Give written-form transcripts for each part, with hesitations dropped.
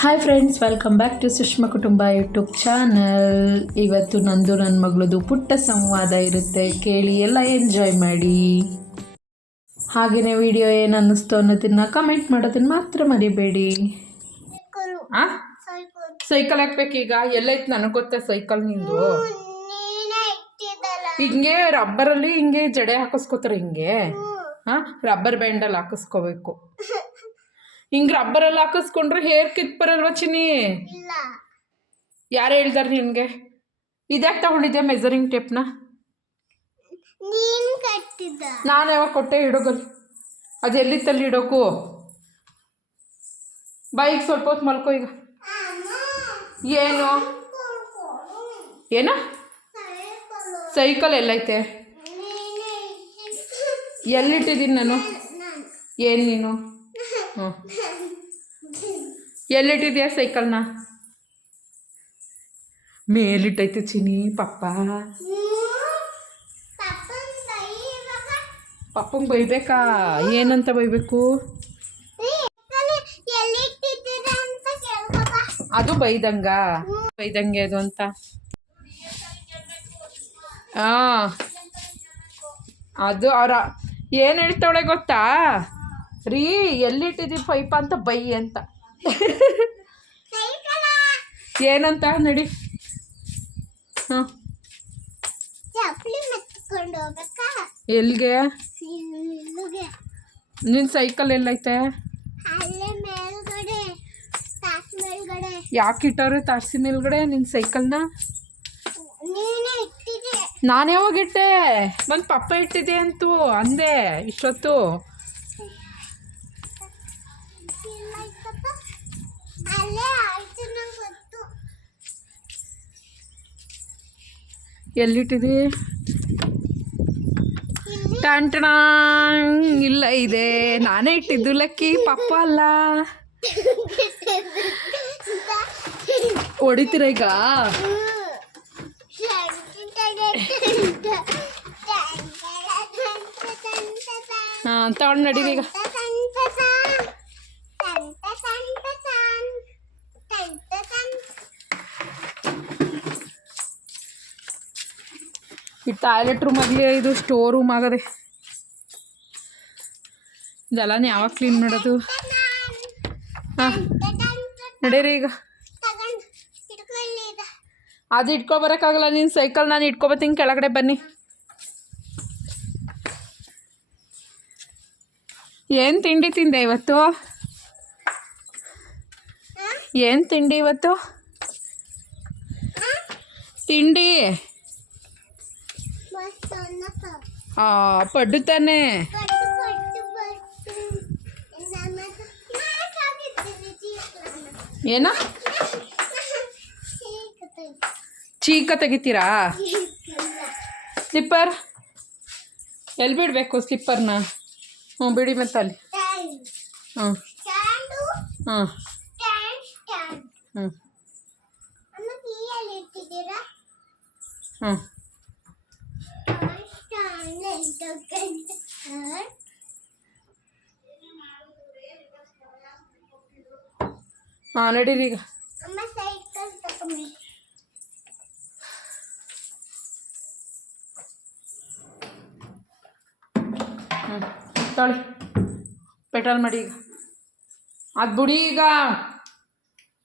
Hi friends, welcome back to Sushma Kutumba YouTube channel. ಇವತ್ತು ನಂದು ನನ್ನ ಮಗಳದು ಪುಟ್ಟ ಸಂವಾದ ಇರುತ್ತೆ, ಕೇಳಿ ಎಲ್ಲ ಎಂಜಾಯ್ ಮಾಡಿ. ಹಾಗೆಯೇ ವಿಡಿಯೋ ಏನು ಅನ್ನಿಸ್ತು ಅನ್ನೋದನ್ನು ಕಮೆಂಟ್ ಮಾಡೋದನ್ನು ಮಾತ್ರ ಮರಿಬೇಡಿ. ಸೈಕಲ್ ಹಾಕ್ಬೇಕೀಗ. ಎಲ್ಲೈತೆ ನನಗೆ ಗೊತ್ತಾ ಸೈಕಲ್ ನಿಂದು? ಹಿಂಗೆ ರಬ್ಬರಲ್ಲಿ ಹಿಂಗೆ ಜಡೆ ಹಾಕಿಸ್ಕೋತಾರೆ, ಹಿಂಗೆ ರಬ್ಬರ್ ಬ್ಯಾಂಡಲ್ಲಿ ಹಾಕಿಸ್ಕೋಬೇಕು. ಹಿಂಗೆ ರಬ್ಬರಲ್ಲಿ ಹಾಕಿಸ್ಕೊಂಡ್ರೆ ಹೇರ್ ಕಿತ್ ಬರಲ್ವ ಚಿನ್ನಿ? ಯಾರು ಹೇಳ್ದಾರ ನಿನಗೆ? ಇದ್ಯಾಕೆ ತಗೊಂಡಿದ್ಯಾ ಮೆಜರಿಂಗ್ ಟೇಪ್ನ? ನಾನು ಯಾವಾಗ ಕೊಟ್ಟೆ? ಹಿಡೋಗಲ್ಲಿ ಅದು ಎಲ್ಲಿತ್ತಲ್ಲಿ ಇಡೋಕು. ಬೈಕ್ ಸ್ವಲ್ಪ ಹೊತ್ತು ಮಲ್ಕೋ ಈಗ. ಏನು ಏನ? ಸೈಕಲ್ ಎಲ್ಲೈತೆ? ಎಲ್ಲಿಟ್ಟಿದ್ದೀನಿ ನಾನು? ಏನು ನೀನು? ಹ್ಞೂ, ಎಲ್ಲಿಟ್ಟಿದ್ಯಾ ಸೈಕಲ್ನ? ಮೇಲಿಟ್ಟೈತೆ ಚಿನಿ. ಪಪ್ಪ ಪಪ್ಪಂಗೆ ಬೈಬೇಕಾ? ಏನಂತ ಬೈಬೇಕು? ಅದು ಬೈದಂಗೆ ಅದು ಅಂತ. ಅದು ಅವ್ರ ಏನು ಹೇಳ್ತಾವಳೆ ಗೊತ್ತಾ? ರೀ ಎಲ್ಲಿಟ್ಟಿದ್ದೀವಿ ಪೈಪ ಅಂತ ಬೈ ಅಂತ. ಏನಂತ ನಡಿ. ಹಾಂ, ಎಲ್ಲಿಗೆ? ನಿನ್ನ ಸೈಕಲ್ ಎಲ್ಲೈತೆ? ಯಾಕೆ ಇಟ್ಟವ್ರೆ ತಾರ್ಸಿ ಮೇಲ್ಗಡೆ ನಿನ್ನ ಸೈಕಲ್ನ? ನಾನು ಯಾವಾಗ ಇಟ್ಟೆ? ಒಂದು ಪಪ್ಪ ಇಟ್ಟಿದೆ ಅಂತೂ ಅಂದೆ ಇಷ್ಟೊತ್ತು. ಎಲ್ಲಿಟ್ಟಿದಿ? ಟಂಟಣ ಇಲ್ಲ ಇದೆ. ನಾನೇ ಇಟ್ಟಿದ್ದು ಲಕ್ಕಿ, ಪಪ್ಪ ಅಲ್ಲ. ಹೊಡಿತೀರ ಈಗ? ಹಾಂ, ತಗೊಂಡು ನಡೀರಿ ಈಗ. ಈ ಟಾಯ್ಲೆಟ್ ರೂಮ್ ಆಗಲಿ, ಇದು ಸ್ಟೋರ್ ರೂಮ್ ಆಗದೆ. ಇದೆಲ್ಲನೇ ಯಾವಾಗ ಕ್ಲೀನ್ ಮಾಡೋದು? ಹಾಂ, ನಡೀರಿ ಈಗ. ಅದು ಇಟ್ಕೊಬರೋಕ್ಕಾಗಲ್ಲ ನೀನು ಸೈಕಲ್. ನಾನು ಇಟ್ಕೊಬತ್ತೀನಿ, ಕೆಳಗಡೆ ಬನ್ನಿ. ಏನು ತಿಂಡಿ ತಿಂದೆ ಇವತ್ತು? ಏನು ತಿಂಡಿ ಇವತ್ತು? ತಿಂಡಿ ಪಡ್ಡು ತಾನೆ. ಏನ ಚೀಕ ತೆಗಿತೀರಾ? ಸ್ಲಿಪ್ಪರ್ ಎಲ್ಲಿ ಬಿಡಬೇಕು ಸ್ಲಿಪ್ಪರ್ನ? ಹ್ಞೂ, ಬಿಡಿ ಮತ್ತೆ ಅಲ್ಲಿ. ಹ್ಞೂ ಹಾಂ ಹ್ಞೂ ಹ್ಞೂ ಹಾಂ, ನಡೀರಿ ಈಗ. ತೊಳಿ ಪೆಟ್ರೋಲ್ ಮಾಡಿ ಈಗ. ಅದು ಬಿಡಿ ಈಗ.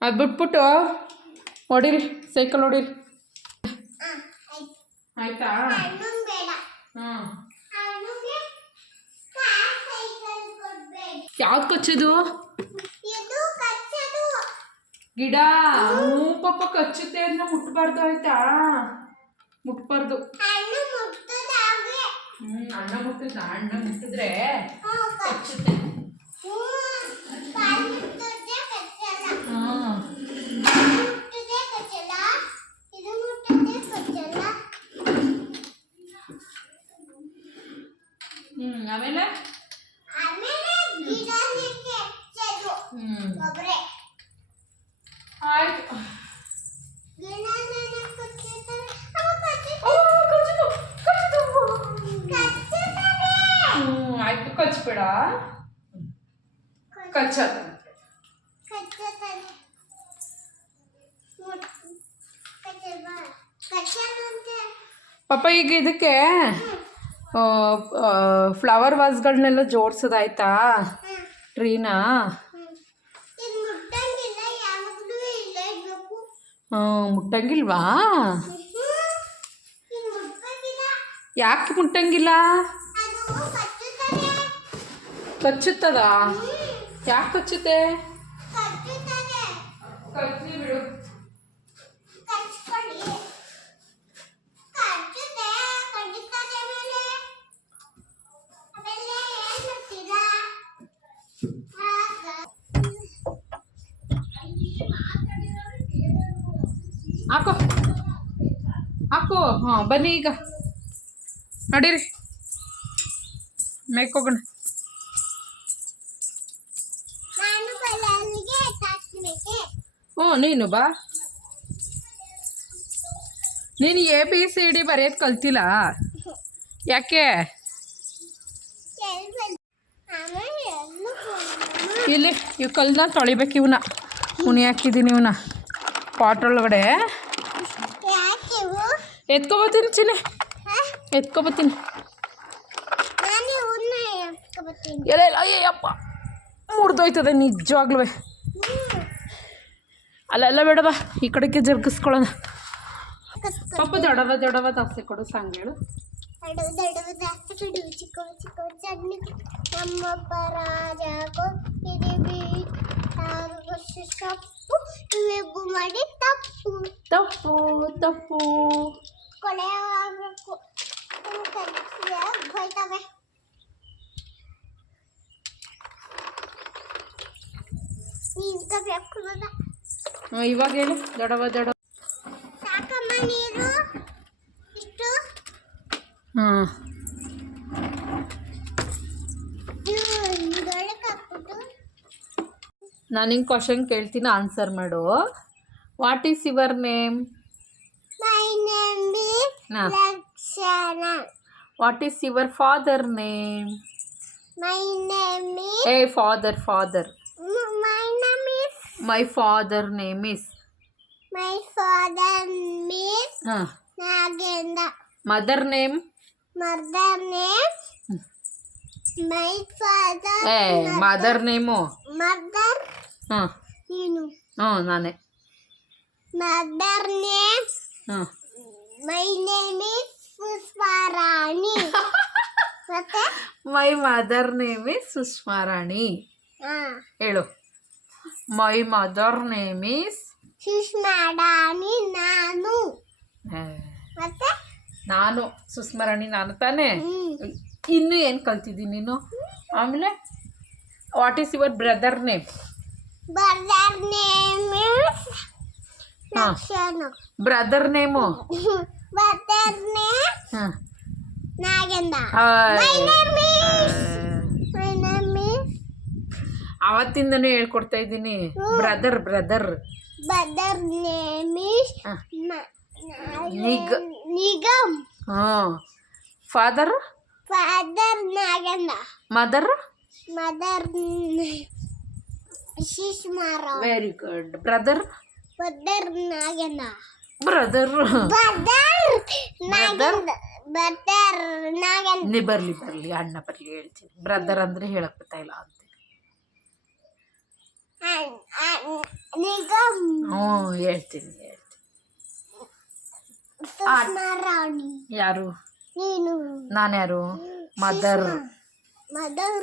ಅದು ಬಿಟ್ಬಿಟ್ಟು ಹೊಡೀರಿ, ಸೈಕಲ್ ಹೊಡೀರಿ. ಆಯ್ತಾ? ಹಾಂ, ಯಾವ್ದು ಕಚ್ಚೋದು? ಗಿಡ. ಹ್ಞೂ ಪಾಪ, ಕಚ್ಚುತ್ತೆ. ಅದನ್ನ ಮುಟ್ಬಾರ್ದು, ಆಯ್ತಾ? ಮುಟ್ಬಾರ್ದು. ಅಣ್ಣ ಮುಟ್ಟಿದ್ರೆ ಕಚ್ಚುತ್ತೆ. ಆಮೇಲೆ ಆಯ್ತು. ಆಯ್ತು, ಕಚ್ಬೇಡ. ಕಚ್ಚ ಪಾಪ ಈಗ ಇದಕ್ಕೆ ಫ್ಲವರ್ ವಾಸ್ಗಳನ್ನೆಲ್ಲ ಜೋಡಿಸೋದಾಯ್ತಾ ಟ್ರೀನಾ? ಮುಟ್ಟಂಗಿಲ್ವಾ? ಯಾಕೆ ಮುಟ್ಟಂಗಿಲ್ಲ? ಕಚ್ಚುತ್ತದ? ಯಾಕೆ ಕಚ್ಚುತ್ತೆ? ಕಚ್ಚಿ ಬಿಡು. ಹಾಕೋ ಹಾಕೋ. ಹಾಂ ಬನ್ನಿ ಈಗ ನಡೀರಿ ಮೇಯ್ಕೋಗೋಣ. ಹ್ಞೂ ನೀನು ಬಾ. ನೀನು ABCD ಬರೆಯೋದು ಕಲ್ತಿಲ್ಲ ಯಾಕೆ? ಇಲ್ಲಿ ಇವು ಕಲ್ಲನ್ನ ತೊಳಿಬೇಕು. ಇವನ್ನ ಮುನಿ ಹಾಕಿದ್ದೀನಿ. ಇವನ್ನ ಪಾಟ್ ಒಳಗಡೆ ಎತ್ಕೊಬತ್ತೀನಿ ಚಿನ್ನೆ, ಎತ್ಕೊಬತ್ತೀನಿ. ಎಲ್ಲ ಅಯ್ಯಪ್ಪ ಮುರಿದೋಯ್ತದೆ ನಿಜವಾಗ್ಲೂ. ಅಲ್ಲೆಲ್ಲ ಬೇಡವಾ, ಈ ಕಡೆಗೆ ಜರುಗಿಸ್ಕೊಳ್ಳೋಣ. ಪಾಪ ದೊಡವ ದೋಸೆ ಕೊಡು ಸಾಂಗ್ ಹೇಳು. ತಪ್ಪು ತಪ್ಪು ಇವಾಗ ಹೇಳು. ದೊಡವ ಹಾಂ ನಾನು ಹಿಂಗೆ ಕ್ವಶನ್ ಕೇಳ್ತೀನಿ, ಆನ್ಸರ್ ಮಾಡು. What is your name? My name is Lakshana. What is your father name? My name is father. My name is my father name is. My father is ಹಾಂ. Nagenda. Mother name? Mother name my father. Mother name? Mother ಹಾಂ ನೀನು. ನಾನೇ. Mother name ಹಾಂ. my name is Pushparani. ಮತ್ತೆ my mother name is Sushma Rani. ಹೇಳು. My mother name is Sushma Rani. ನಾನು ಮತ್ತೆ ನಾನು ಸುಷ್ಮಾ ರಾಣಿ ನಾನು ತಾನೇ. ಇನ್ನು ಏನು ಕಲ್ತಿದ್ದೀನಿ ನೀನು? ಆಮೇಲೆ what is your brother name? Brother name is Lakshana. Brother name? Brother name ಹಾಂ ನಾಗೇಂದ್ರ. My name is ಅವತ್ತಿಂದನೂ ಹೇಳ್ಕೊಡ್ತಾ ಇದ್ದೀನಿ. Brother brother name is Nigam. ಹಾಂ. Father Nagendra. Mother Sushmarao. Very good. Brother Nagendra. Brother Nagendra. ನೀ ಬರಲಿ ಅಣ್ಣ ಬರಲಿ ಹೇಳ್ತೀನಿ. ಬ್ರದರ್ ಅಂದರೆ ಹೇಳಕ್ ಬರ್ತಾ ಇಲ್ಲ ಅಂತೀನಿ. ನಿಗಮ್. ಹ್ಞೂ ಹೇಳ್ತೀನಿ. ಸುಷ್ಮಾರಾಣಿ. ಯಾರು? ನೀನು. ನಾನು ಯಾರು? ಮದರ್. ಮದರ್.